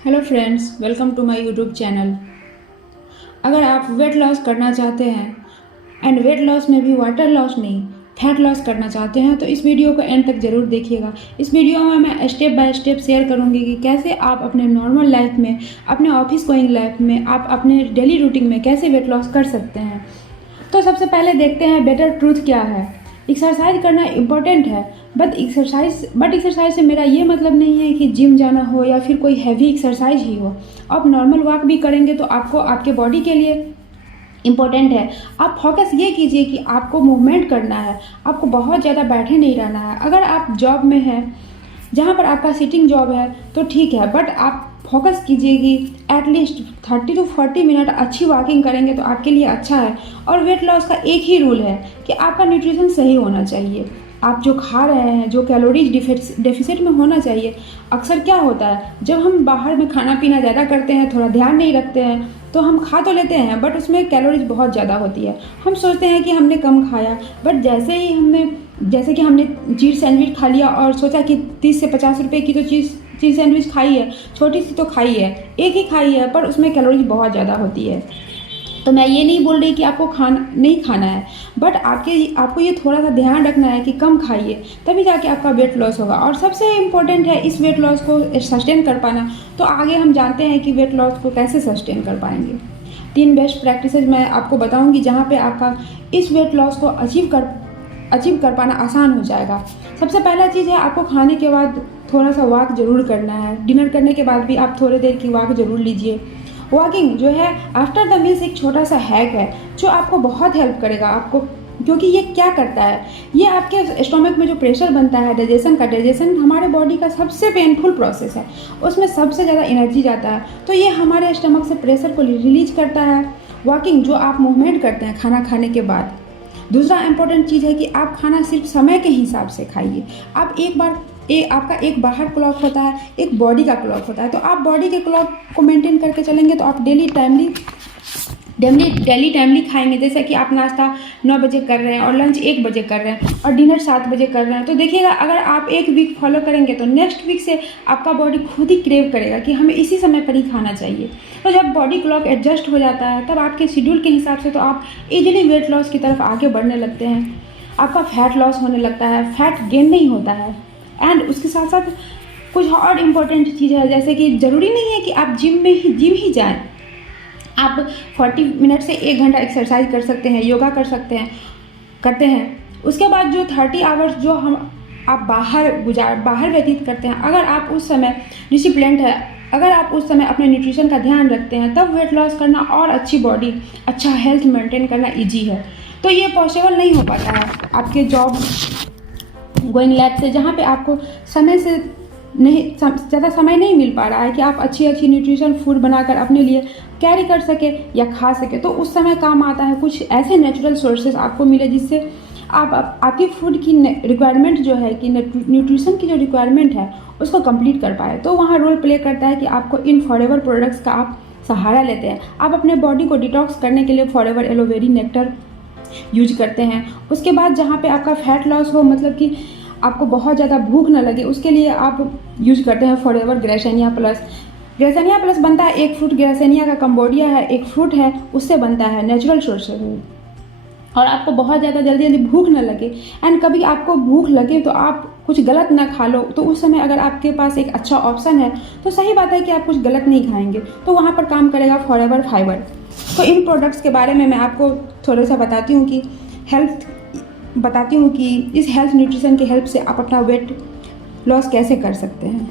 Hello friends, welcome to my YouTube channel. अगर आप weight loss करना चाहते हैं एंड वेट लॉस में भी वाटर लॉस नहीं, फैट लॉस करना चाहते हैं तो इस वीडियो को एंड तक ज़रूर देखिएगा। इस वीडियो में मैं स्टेप बाय स्टेप शेयर करूंगी कि कैसे आप अपने नॉर्मल लाइफ में, अपने ऑफिस गोइंग लाइफ में, आप अपने डेली रूटीन में कैसे वेट लॉस कर सकते हैं। तो सबसे पहले देखते हैं बेटर ट्रूथ क्या है। एक्सरसाइज करना इम्पोर्टेंट है, बट एक्सरसाइज से मेरा ये मतलब नहीं है कि जिम जाना हो या फिर कोई हैवी एक्सरसाइज ही हो। आप नॉर्मल वॉक भी करेंगे तो आपको आपके बॉडी के लिए इम्पोर्टेंट है। आप फोकस ये कीजिए कि आपको मूवमेंट करना है, आपको बहुत ज़्यादा बैठे नहीं रहना है। अगर आप जॉब में हैं जहाँ पर आपका सिटिंग जॉब है तो ठीक है, बट आप फोकस कीजिए कि एटलीस्ट 30 to 40 मिनट अच्छी वॉकिंग करेंगे तो आपके लिए अच्छा है। और वेट लॉस का एक ही रूल है कि आपका न्यूट्रिशन सही होना चाहिए। आप जो खा रहे हैं, जो कैलोरीज डेफिसिट में होना चाहिए। अक्सर क्या होता है, जब हम बाहर में खाना पीना ज़्यादा करते हैं, थोड़ा ध्यान नहीं रखते हैं, तो हम खा तो लेते हैं बट उसमें कैलोरीज बहुत ज़्यादा होती है। हम सोचते हैं कि हमने कम खाया, बट जैसे कि हमने चीज़ सैंडविच खा लिया और सोचा कि 30 से 50 रुपए की तो चीज़ सैंडविच खाई है, छोटी सी तो खाई है, एक ही खाई है, पर उसमें कैलोरीज बहुत ज़्यादा होती है। तो मैं ये नहीं बोल रही कि आपको नहीं खाना है, बट आपको ये थोड़ा सा ध्यान रखना है कि कम खाइए, तभी जाके आपका वेट लॉस होगा। और सबसे इम्पोर्टेंट है इस वेट लॉस को सस्टेन कर पाना। तो आगे हम जानते हैं कि वेट लॉस को कैसे सस्टेन कर पाएंगे। 3 बेस्ट प्रैक्टिसेज मैं आपको बताऊंगी जहाँ पे आपका इस वेट लॉस को अचीव कर पाना आसान हो जाएगा। सबसे पहला चीज़ है, आपको खाने के बाद थोड़ा सा वॉक ज़रूर करना है। डिनर करने के बाद भी आप थोड़ी देर की वॉक ज़रूर लीजिए। वॉकिंग जो है आफ्टर द मील्स एक छोटा सा हैक है जो आपको बहुत हेल्प करेगा आपको, क्योंकि ये क्या करता है, ये आपके स्टोमक में जो प्रेशर बनता है डाइजेशन हमारे बॉडी का सबसे पेनफुल प्रोसेस है, उसमें सबसे ज़्यादा एनर्जी जाता है, तो ये हमारे स्टमक से प्रेशर को रिलीज करता है। वॉकिंग जो आप मूवमेंट करते हैं खाना खाने के बाद। दूसरा इंपॉर्टेंट चीज़ है कि आप खाना सिर्फ समय के हिसाब से खाइए। आप आपका एक बाहर क्लॉक होता है, एक बॉडी का क्लॉक होता है, तो आप बॉडी के क्लॉक को मेंटेन करके चलेंगे तो आप डेली टाइमली खाएंगे। जैसे कि आप नाश्ता 9 बजे कर रहे हैं और लंच 1 बजे कर रहे हैं और डिनर 7 बजे कर रहे हैं, तो देखिएगा अगर आप एक वीक फॉलो करेंगे तो नेक्स्ट वीक से आपका बॉडी खुद ही क्रेव करेगा कि हमें इसी समय पर ही खाना चाहिए। तो जब बॉडी क्लॉक एडजस्ट हो जाता है तब आपके शेड्यूल के हिसाब से तो आप इजीली वेट लॉस की तरफ आगे बढ़ने लगते हैं। आपका फैट लॉस होने लगता है, फैट गेन नहीं होता है। एंड उसके साथ साथ कुछ और इम्पोर्टेंट चीज़ है, जैसे कि ज़रूरी नहीं है कि आप जिम ही जाएं। आप 40 मिनट से 1 घंटा एक्सरसाइज कर सकते हैं, योगा करते हैं। उसके बाद जो 30 आवर्स जो आप बाहर व्यतीत करते हैं, अगर आप उस समय डिसिप्लिन्ड है, अगर आप उस समय अपने न्यूट्रिशन का ध्यान रखते हैं, तब वेट लॉस करना और अच्छी बॉडी, अच्छा हेल्थ मेंटेन करना ईजी है। तो ये पॉसिबल नहीं हो पाता है आपके जॉब गोइंग लाइफ से, जहाँ पे आपको ज़्यादा समय नहीं मिल पा रहा है कि आप अच्छी न्यूट्रिशन फूड बनाकर अपने लिए कैरी कर सके या खा सके। तो उस समय काम आता है कुछ ऐसे नेचुरल सोर्सेज आपको मिले जिससे आपकी फूड की रिक्वायरमेंट जो है, कि न्यूट्रिशन की जो रिक्वायरमेंट है उसको कंप्लीट कर पाए। तो वहाँ रोल प्ले करता है कि आपको इन फॉरएवर प्रोडक्ट्स का आप सहारा लेते हैं। आप अपने बॉडी को डिटॉक्स करने के लिए फॉरएवर एलोवेरी नेक्टर यूज करते हैं। उसके बाद जहाँ पे आपका फैट लॉस हो, मतलब कि आपको बहुत ज़्यादा भूख न लगे, उसके लिए आप यूज करते हैं फॉरएवर ग्रेसेनिया प्लस बनता है एक फ्रूट, ग्रेसेनिया का कंबोडिया है, एक फ्रूट है, उससे बनता है, नेचुरल सोर्स है। और आपको बहुत ज़्यादा जल्दी भूख न लगे एंड कभी आपको भूख लगे तो आप कुछ गलत ना खा लो, तो उस समय अगर आपके पास एक अच्छा ऑप्शन है तो सही बात है कि आप कुछ गलत नहीं खाएंगे, तो वहाँ पर काम करेगा फॉरएवर फाइबर। तो इन प्रोडक्ट्स के बारे में मैं आपको थोड़ा सा बताती हूँ कि इस हेल्थ न्यूट्रिशन की हेल्प से आप अपना वेट लॉस कैसे कर सकते हैं।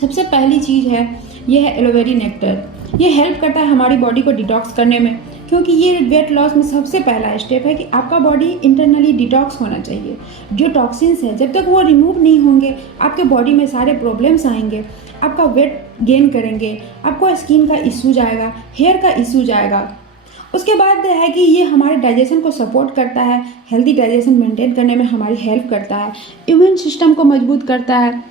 सबसे पहली चीज़ है, ये है एलोवेरी नेक्टर। ये हेल्प करता है हमारी बॉडी को डिटॉक्स करने में, क्योंकि ये वेट लॉस में सबसे पहला स्टेप है कि आपका बॉडी इंटरनली डिटॉक्स होना चाहिए। जो टॉक्सिन्स हैं जब तक वो रिमूव नहीं होंगे, आपके बॉडी में सारे प्रॉब्लम्स आएंगे, आपका वेट गेन करेंगे, आपको स्किन का इशू जाएगा, हेयर का इशू जाएगा। उसके बाद है कि ये हमारे डाइजेशन को सपोर्ट करता है, हेल्दी डाइजेशन मेंटेन करने में हमारी हेल्प करता है, इम्यून सिस्टम को मजबूत करता है।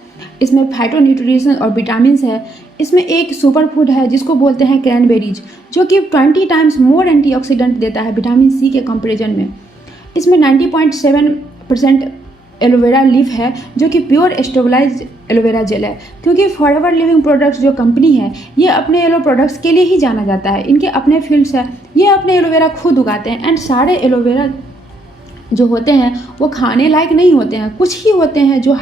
इसमें फाइटोन्यूट्रिशन और विटामिन है। इसमें एक सुपर फूड है जिसको बोलते हैं क्रैनबेरीज, जो कि 20 टाइम्स मोर एंटीऑक्सीडेंट देता है विटामिन सी के कंपैरिजन में। इसमें 90.7% एलोवेरा लीफ है जो कि प्योर स्टेबलाइज्ड एलोवेरा जेल है। क्योंकि फॉरएवर लिविंग प्रोडक्ट्स जो कंपनी है ये अपने एलो प्रोडक्ट्स के लिए ही जाना जाता है, इनके अपने फील्ड्स है, ये अपने एलोवेरा खुद उगाते हैं। एंड सारे एलोवेरा जो होते हैं वो खाने लायक नहीं होते हैं, कुछ ही होते हैं जो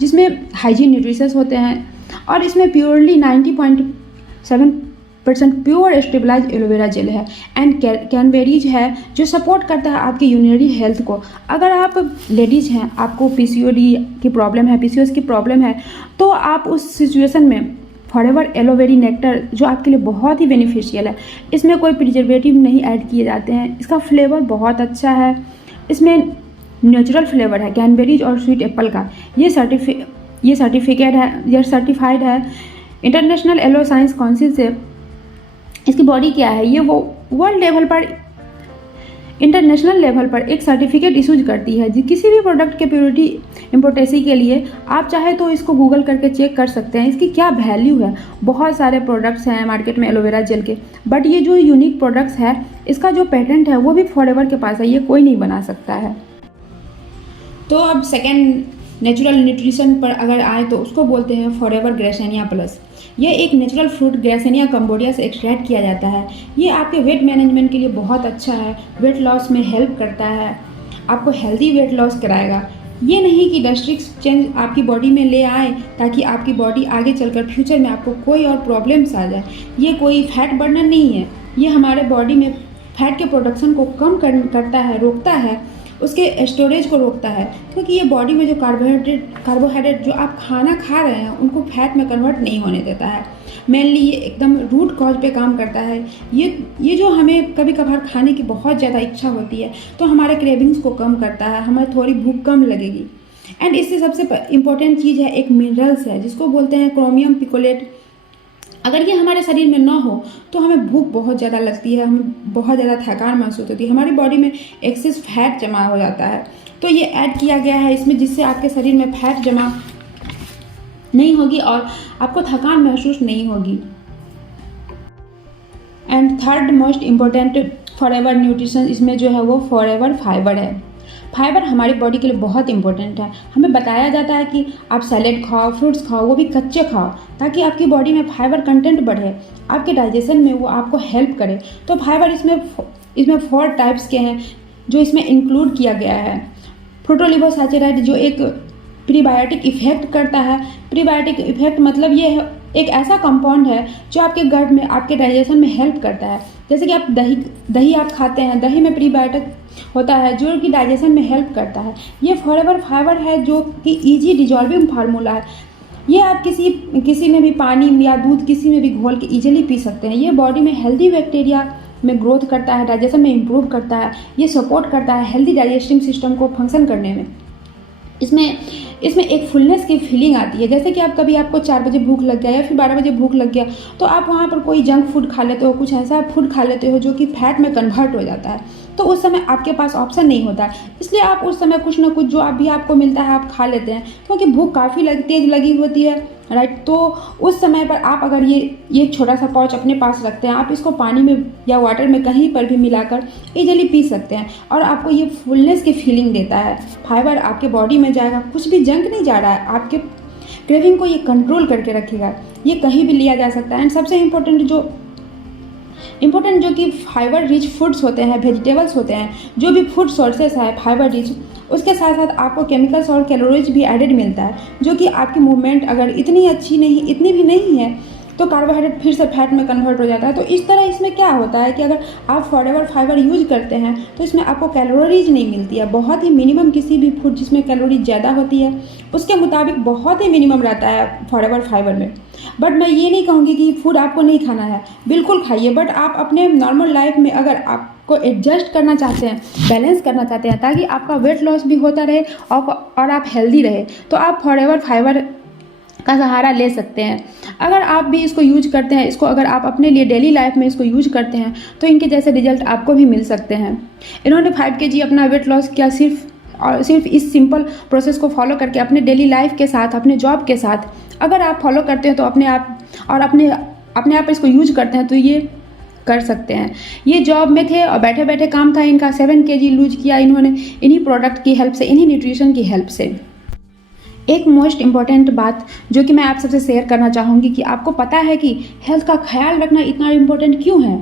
जिसमें हाइजीन न्यूट्रिशंस होते हैं। और इसमें purely 90.7% pure stabilize aloe vera gel है। एंड कैनबेरीज है जो सपोर्ट करता है आपकी यूरिनरी हेल्थ को। अगर आप लेडीज़ हैं, आपको पीसीओडी की प्रॉब्लम है, पीसीओएस की प्रॉब्लम है, तो आप उस सिचुएशन में फॉरएवर एलोवेरी नेक्टर जो आपके लिए बहुत ही बेनिफिशियल है, इसमें कोई प्रिजर्वेटिव नहीं ऐड किए जाते हैं, इसका फ्लेवर बहुत अच्छा है, इसमें नेचुरल फ्लेवर है कैनबेरीज और स्वीट एप्पल का। ये सर्टिफिकेट है, ये सर्टिफाइड है इंटरनेशनल एलो साइंस काउंसिल से। इसकी बॉडी क्या है, ये वो वर्ल्ड लेवल पर, इंटरनेशनल लेवल पर एक सर्टिफिकेट इशूज करती है किसी भी प्रोडक्ट के प्योरिटी इम्पोर्टेंसी के लिए। आप चाहे तो इसको गूगल करके चेक कर सकते हैं इसकी क्या वैल्यू है। बहुत सारे प्रोडक्ट्स हैं मार्केट में एलोवेरा जेल के, बट ये जो यूनिक प्रोडक्ट्स है इसका जो पेटेंट है वो भी फॉरएवर के पास है, ये कोई नहीं बना सकता है। तो अब सेकेंड नेचुरल न्यूट्रिशन पर अगर आए तो उसको बोलते हैं फॉरएवर ग्रेसेनिया प्लस। ये एक नेचुरल फ्रूट ग्रेसेनिया कंबोडिया से एक्सट्रैक्ट किया जाता है। ये आपके वेट मैनेजमेंट के लिए बहुत अच्छा है, वेट लॉस में हेल्प करता है, आपको हेल्दी वेट लॉस कराएगा। ये नहीं कि ड्रास्टिक चेंज आपकी बॉडी में ले आए ताकि आपकी बॉडी आगे चलकर फ्यूचर में आपको कोई और प्रॉब्लम्स आ जाए। ये कोई फैट बर्नर नहीं है, ये हमारे बॉडी में फैट के प्रोडक्शन को कम करता है, रोकता है, उसके स्टोरेज को रोकता है। क्योंकि ये बॉडी में जो कार्बोहाइड्रेट जो आप खाना खा रहे हैं उनको फैट में कन्वर्ट नहीं होने देता है। मेनली ये एकदम रूट कॉज पे काम करता है। ये जो हमें कभी कभार खाने की बहुत ज़्यादा इच्छा होती है तो हमारे क्रेविंग्स को कम करता है, हमें थोड़ी भूख कम लगेगी। एंड इससे सबसे इम्पोर्टेंट चीज़ है एक मिनरल्स है जिसको बोलते हैं क्रोमियम पिकोलेट। अगर ये हमारे शरीर में ना हो तो हमें भूख बहुत ज़्यादा लगती है, हमें बहुत ज़्यादा थकान महसूस होती है, हमारी बॉडी में एक्सेस फैट जमा हो जाता है। तो ये ऐड किया गया है इसमें जिससे आपके शरीर में फैट जमा नहीं होगी और आपको थकान महसूस नहीं होगी। And third most important forever nutrition इसमें जो है वो फॉरएवर फाइबर है। फाइबर हमारी बॉडी के लिए बहुत इंपॉर्टेंट है। हमें बताया जाता है कि आप सैलेड खाओ, फ्रूट्स खाओ, वो भी कच्चे खाओ, ताकि आपकी बॉडी में फाइबर कंटेंट बढ़े, आपके डाइजेशन में वो आपको हेल्प करे। तो फाइबर इसमें 4 टाइप्स के हैं जो इसमें इंक्लूड किया गया है। फ्रूटोलिगोसैचेराइड जो एक प्रीबायोटिक इफेक्ट करता है। प्रीबायोटिक इफेक्ट मतलब ये है एक ऐसा कंपाउंड है जो आपके गट में, आपके डाइजेशन में हेल्प करता है। जैसे कि आप दही आप खाते हैं, दही में प्रीबायोटिक होता है जो कि डाइजेशन में हेल्प करता है। ये फॉरएवर फाइबर है जो कि इजी डिजॉल्विंग फार्मूला है। ये आप किसी में भी पानी या दूध किसी में भी घोल के इजीली पी सकते हैं। ये बॉडी में हेल्दी बैक्टीरिया में ग्रोथ करता है, डाइजेशन में इम्प्रूव करता है, ये सपोर्ट करता है हेल्दी डाइजेस्टिंग सिस्टम को फंक्शन करने में। इसमें एक फुलनेस की फीलिंग आती है। जैसे कि आपको 4 बजे भूख लग गया या फिर 12 बजे भूख लग गया तो आप वहाँ पर कोई जंक फूड खा लेते हो, कुछ ऐसा फूड खा लेते हो जो कि फैट में कन्वर्ट हो जाता है। तो उस समय आपके पास ऑप्शन नहीं होता है, इसलिए आप उस समय कुछ ना कुछ जो अभी आपको मिलता है आप खा लेते हैं क्योंकि भूख काफ़ी तेज लगी होती है, राइट। तो उस समय पर आप अगर ये छोटा सा पाउच अपने पास रखते हैं, आप इसको पानी में या वाटर में कहीं पर भी मिलाकर इजीली पी सकते हैं और आपको ये फुलनेस की फीलिंग देता है। फाइबर आपके बॉडी में जाएगा, कुछ भी जंक नहीं जा रहा है, आपके क्रेविंग को ये कंट्रोल करके रखेगा, ये कहीं भी लिया जा सकता है। एंड सबसे इम्पोर्टेंट जो कि फाइबर रिच फूड्स होते हैं, वेजिटेबल्स होते हैं, जो भी फूड सोर्सेस है फाइबर रिच, उसके साथ साथ आपको केमिकल्स और कैलोरीज भी एडेड मिलता है जो कि आपकी मूवमेंट अगर इतनी भी नहीं है तो कार्बोहाइड्रेट फिर से फैट में कन्वर्ट हो जाता है। तो इस तरह इसमें क्या होता है कि अगर आप फॉरएवर फाइबर यूज करते हैं तो इसमें आपको कैलोरीज नहीं मिलती है, बहुत ही मिनिमम। किसी भी फूड जिसमें कैलोरीज ज़्यादा होती है उसके मुताबिक बहुत ही मिनिमम रहता है फॉरएवर फाइबर में। बट मैं ये नहीं कहूँगी कि फूड आपको नहीं खाना है, बिल्कुल खाइए, बट आप अपने नॉर्मल लाइफ में अगर आपको एडजस्ट करना चाहते हैं, बैलेंस करना चाहते हैं ताकि आपका वेट लॉस भी होता रहे और आप हेल्दी रहे, तो आप फॉरएवर फाइबर का सहारा ले सकते हैं। अगर आप भी इसको यूज करते हैं, इसको अगर आप अपने लिए डेली लाइफ में इसको यूज करते हैं तो इनके जैसे रिजल्ट आपको भी मिल सकते हैं। इन्होंने 5 kg अपना वेट लॉस किया सिर्फ इस सिंपल प्रोसेस को फॉलो करके अपने डेली लाइफ के साथ, अपने जॉब के साथ अगर आप फॉलो करते हैं तो अपने आप इसको यूज करते हैं तो ये कर सकते हैं। ये जॉब में थे और बैठे बैठे काम था इनका, 7 kg लूज किया इन्होंने इन्हीं प्रोडक्ट की हेल्प से, इन्हीं न्यूट्रिशन की हेल्प से। एक मोस्ट इम्पॉर्टेंट बात जो कि मैं आप सबसे शेयर करना चाहूँगी कि आपको पता है कि हेल्थ का ख्याल रखना इतना इम्पोर्टेंट क्यों है?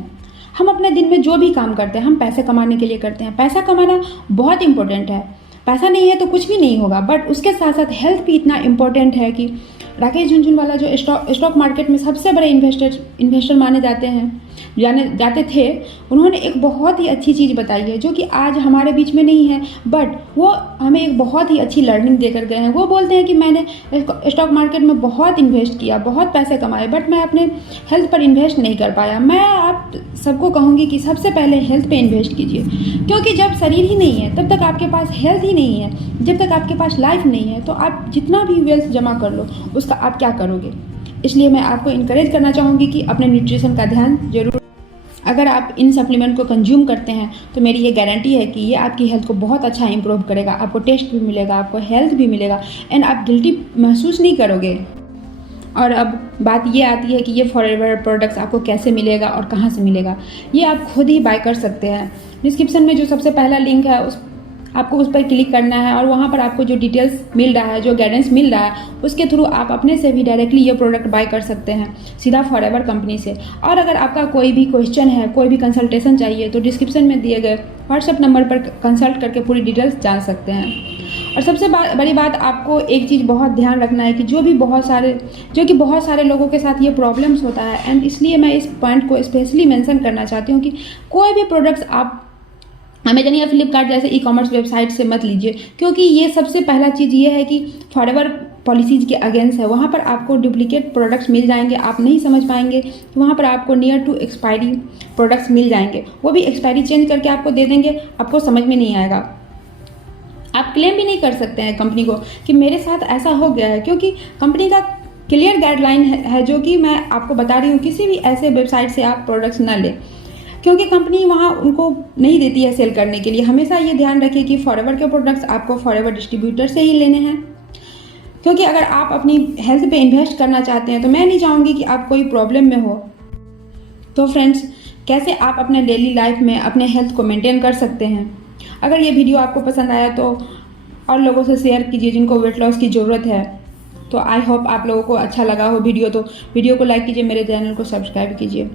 हम अपने दिन में जो भी काम करते हैं हम पैसे कमाने के लिए करते हैं। पैसा कमाना बहुत इंपॉर्टेंट है, पैसा नहीं है तो कुछ भी नहीं होगा, बट उसके साथ साथ हेल्थ भी इतना इम्पोर्टेंट है कि राकेश झुनझुनवाला जो स्टॉक मार्केट में सबसे बड़े इन्वेस्टर माने जाते थे, उन्होंने एक बहुत ही अच्छी चीज़ बताई है जो कि आज हमारे बीच में नहीं है, बट वो हमें एक बहुत ही अच्छी लर्निंग देकर गए हैं। वो बोलते हैं कि मैंने स्टॉक मार्केट में बहुत इन्वेस्ट किया, बहुत पैसे कमाए, बट मैं अपने हेल्थ पर इन्वेस्ट नहीं कर पाया। मैं आप सबको कहूँगी कि सबसे पहले हेल्थ पे इन्वेस्ट कीजिए, क्योंकि जब शरीर ही नहीं है तब तक आपके पास हेल्थ ही नहीं है, जब तक आपके पास लाइफ नहीं है तो आप जितना भी वेल्थ जमा कर लो उसका आप क्या करोगे। इसलिए मैं आपको इनकरेज करना चाहूँगी कि अपने न्यूट्रिशन का ध्यान जरूर, अगर आप इन सप्लीमेंट को कंज्यूम करते हैं तो मेरी ये गारंटी है कि ये आपकी हेल्थ को बहुत अच्छा इंप्रूव करेगा। आपको टेस्ट भी मिलेगा, आपको हेल्थ भी मिलेगा एंड आप गिल्टी महसूस नहीं करोगे। और अब बात ये आती है कि ये फॉरएवर प्रोडक्ट्स आपको कैसे मिलेगा और कहाँ से मिलेगा। ये आप खुद ही बाय कर सकते हैं। डिस्क्रिप्शन में जो सबसे पहला लिंक है आपको उस पर क्लिक करना है और वहाँ पर आपको जो डिटेल्स मिल रहा है, जो गाइडेंस मिल रहा है, उसके थ्रू आप अपने से भी डायरेक्टली ये प्रोडक्ट बाय कर सकते हैं सीधा फॉरएवर कंपनी से। और अगर आपका कोई भी क्वेश्चन है, कोई भी कंसल्टेशन चाहिए तो डिस्क्रिप्शन में दिए गए व्हाट्सएप नंबर पर कंसल्ट करके पूरी डिटेल्स जान सकते हैं। और सबसे बड़ी बात, आपको एक चीज़ बहुत ध्यान रखना है कि जो कि बहुत सारे लोगों के साथ ये प्रॉब्लम्स होता है, एंड इसलिए मैं इस पॉइंट को स्पेशली मेंशन करना चाहती हूँ कि कोई भी प्रोडक्ट्स आप अमेजन या फ्लिपकार्ट जैसे ई-कॉमर्स वेबसाइट से मत लीजिए, क्योंकि ये सबसे पहला चीज़ ये है कि फॉरएवर पॉलिसीज़ के अगेंस्ट है। वहाँ पर आपको डुप्लीकेट प्रोडक्ट्स मिल जाएंगे, आप नहीं समझ पाएंगे। वहाँ पर आपको नियर टू एक्सपायरी प्रोडक्ट्स मिल जाएंगे, वो भी एक्सपायरी चेंज करके आपको दे देंगे, आपको समझ में नहीं आएगा। आप क्लेम भी नहीं कर सकते हैं कंपनी को कि मेरे साथ ऐसा हो गया है, क्योंकि कंपनी का क्लियर गाइडलाइन है जो कि मैं आपको बता रही हूँ। किसी भी ऐसे वेबसाइट से आप प्रोडक्ट्स ना लें, क्योंकि कंपनी वहाँ उनको नहीं देती है सेल करने के लिए। हमेशा ये ध्यान रखिए कि फॉरएवर के प्रोडक्ट्स आपको फॉरएवर डिस्ट्रीब्यूटर से ही लेने हैं, क्योंकि अगर आप अपनी हेल्थ पे इन्वेस्ट करना चाहते हैं तो मैं नहीं चाहूँगी कि आप कोई प्रॉब्लम में हो। तो फ्रेंड्स, कैसे आप अपने डेली लाइफ में अपने हेल्थ को मेंटेन कर सकते हैं। अगर ये वीडियो आपको पसंद आया तो और लोगों से शेयर कीजिए जिनको वेट लॉस की ज़रूरत है। तो आई होप आप लोगों को अच्छा लगा हो वीडियो, तो वीडियो को लाइक कीजिए, मेरे चैनल को सब्सक्राइब कीजिए।